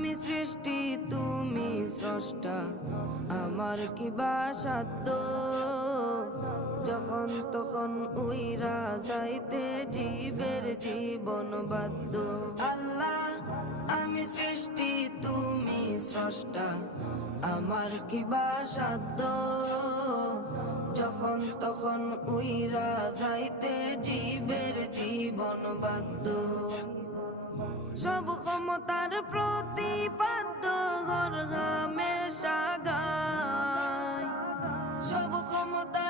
আমি সৃষ্টি তুমি স্রষ্টা, আমার কি বা সাধ্য যখন তখন উইরা যাইতে জীবের জীবন বাধ্য। আল্লাহ আমি সৃষ্টি তুমি স্রষ্টা, আমার কি বা সাধ্য যখন তখন উইরা যাইতে জীবের জীবন বাধ্য। সব ক্ষমতার প্রতিপাদ্য ঘর হামেশা গায়, সব ক্ষমতার